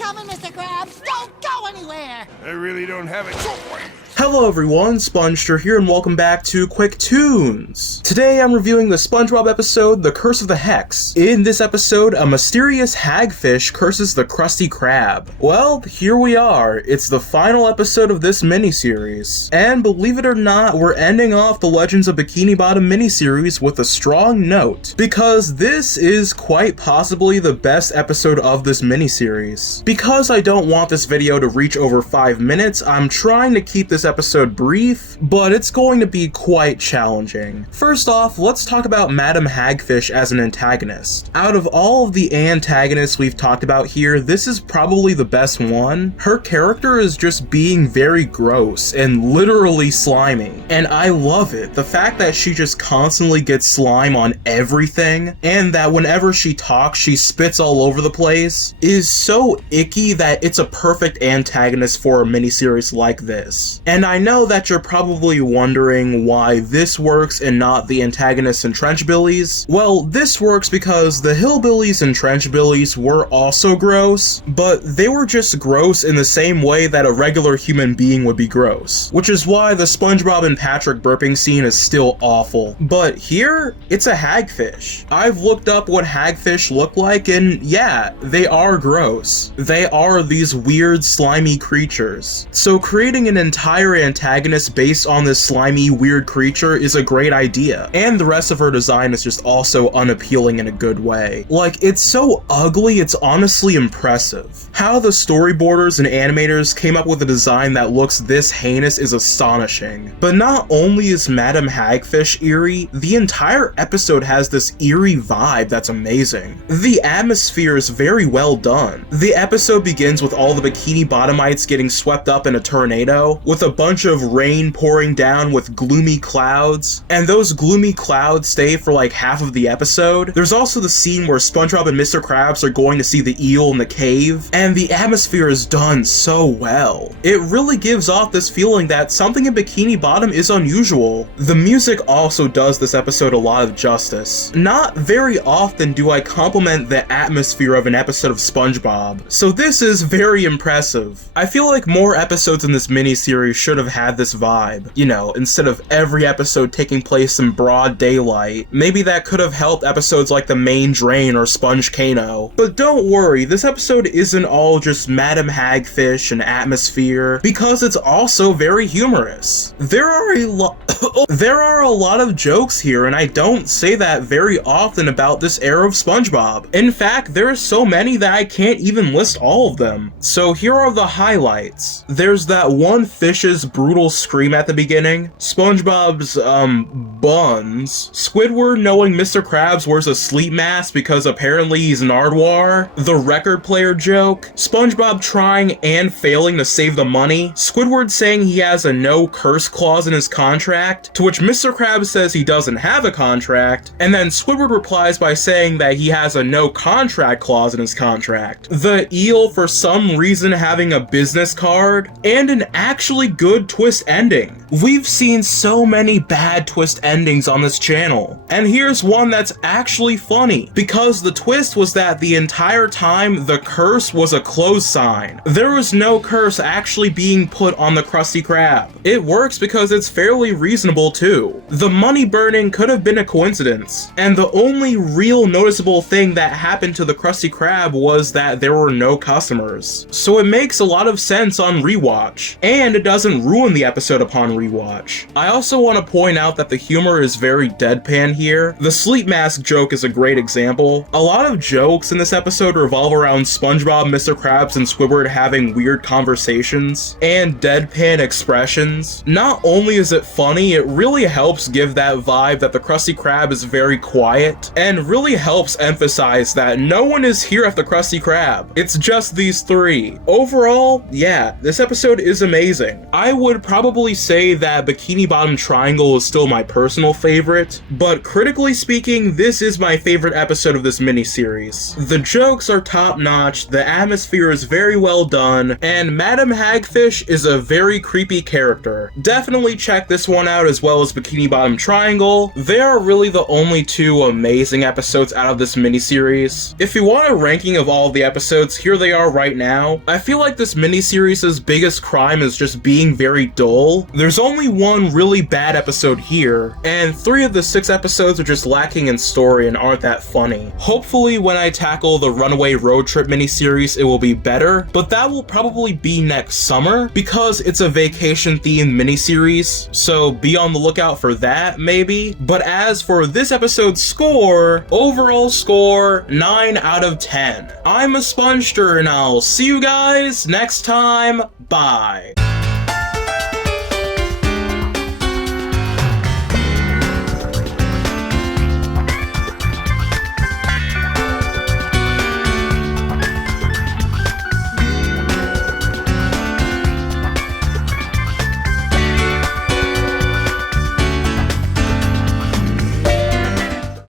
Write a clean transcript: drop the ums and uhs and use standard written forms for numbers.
coming, Mr. Krabs! Don't go anywhere! I really don't have a choice. Hello everyone, SpongeStur here and welcome back to QUICKTOONS. Today I'm reviewing the SpongeBob episode, The Curse of the Hex. In this episode, a mysterious hagfish curses the Krusty Krab. Well, here we are. It's the final episode of this miniseries. And believe it or not, we're ending off the Legends of Bikini Bottom miniseries with a strong note, because this is quite possibly the best episode of this miniseries. Because I don't want this video to reach over 5 minutes, I'm trying to keep this episode brief, but it's going to be quite challenging. First off, let's talk about Madam Hagfish as an antagonist. Out of all of the antagonists we've talked about here, this is probably the best one. Her character is just being very gross and literally slimy, and I love it. The fact that she just constantly gets slime on everything, and that whenever she talks, she spits all over the place, is so icky that it's a perfect antagonist for a miniseries like this. And I know that you're probably wondering why this works and not the antagonists and Trenchbillies. Well, this works because the Hillbillies and Trenchbillies were also gross, but they were just gross in the same way that a regular human being would be gross, which is why the SpongeBob and Patrick burping scene is still awful. But here, it's a hagfish. I've looked up what hagfish look like, and yeah, they are gross. They are these weird, slimy creatures. So creating an entire antagonist based on this slimy, weird creature is a great idea. And the rest of her design is just also unappealing in a good way. Like, it's so ugly, it's honestly impressive. How the storyboarders and animators came up with a design that looks this heinous is astonishing. But not only is Madam Hagfish eerie, the entire episode has this eerie vibe that's amazing. The atmosphere is very well done. The episode begins with all the Bikini Bottomites getting swept up in a tornado, with a bunch of rain pouring down with gloomy clouds, and those gloomy clouds stay for like half of the episode. There's also the scene where SpongeBob and Mr. Krabs are going to see the eel in the cave, and the atmosphere is done so well. It really gives off this feeling that something in Bikini Bottom is unusual. The music also does this episode a lot of justice. Not very often do I compliment the atmosphere of an episode of SpongeBob, so this is very impressive. I feel like more episodes in this miniseries should have had this vibe, you know, instead of every episode taking place in broad daylight. Maybe that could have helped episodes like The Main Drain or Sponge Kano. But don't worry, this episode isn't all just Madam Hagfish and atmosphere, because it's also very humorous. There are a lot of jokes here, and I don't say that very often about this era of SpongeBob. In fact, there are so many that I can't even list all of them. So here are the highlights. There's that one fish's brutal scream at the beginning, SpongeBob's, buns, Squidward knowing Mr. Krabs wears a sleep mask because apparently he's Nardwuar, the record player joke, SpongeBob trying and failing to save the money, Squidward saying he has a no curse clause in his contract, to which Mr. Krabs says he doesn't have a contract, and then Squidward replies by saying that he has a no contract clause in his contract, the eel for some reason having a business card, and an actually good twist ending. We've seen so many bad twist endings on this channel, and here's one that's actually funny, because the twist was that the entire time the curse was a close sign. There was no curse actually being put on the Krusty Krab. It works because it's fairly reasonable too. The money burning could have been a coincidence, and the only real noticeable thing that happened to the Krusty Krab was that there were no customers. So it makes a lot of sense on rewatch, and it doesn't ruin the episode upon rewatch. I also want to point out that the humor is very deadpan here. The sleep mask joke is a great example. A lot of jokes in this episode revolve around SpongeBob, Mr. Krabs, and Squidward having weird conversations and deadpan expressions. Not only is it funny, it really helps give that vibe that the Krusty Krab is very quiet, and really helps emphasize that no one is here at the Krusty Krab. It's just these three. Overall, yeah, this episode is amazing. I would probably say that Bikini Bottom Triangle is still my personal favorite, but critically speaking, this is my favorite episode of this miniseries. The jokes are top-notch, the atmosphere is very well done, and Madam Hagfish is a very creepy character. Definitely check this one out as well as Bikini Bottom Triangle. They are really the only two amazing episodes out of this miniseries. If you want a ranking of all of the episodes, here they are right now. I feel like this miniseries' biggest crime is just being very dull. There's only one really bad episode here, and 3 of the 6 episodes are just lacking in story and aren't that funny. Hopefully when I tackle the Runaway Road Trip miniseries it will be better, but that will probably be next summer because it's a vacation-themed miniseries, so be on the lookout for that maybe. But as for this episode's score, overall score 9 out of 10. I'm a Spongester and I'll see you guys next time. Bye.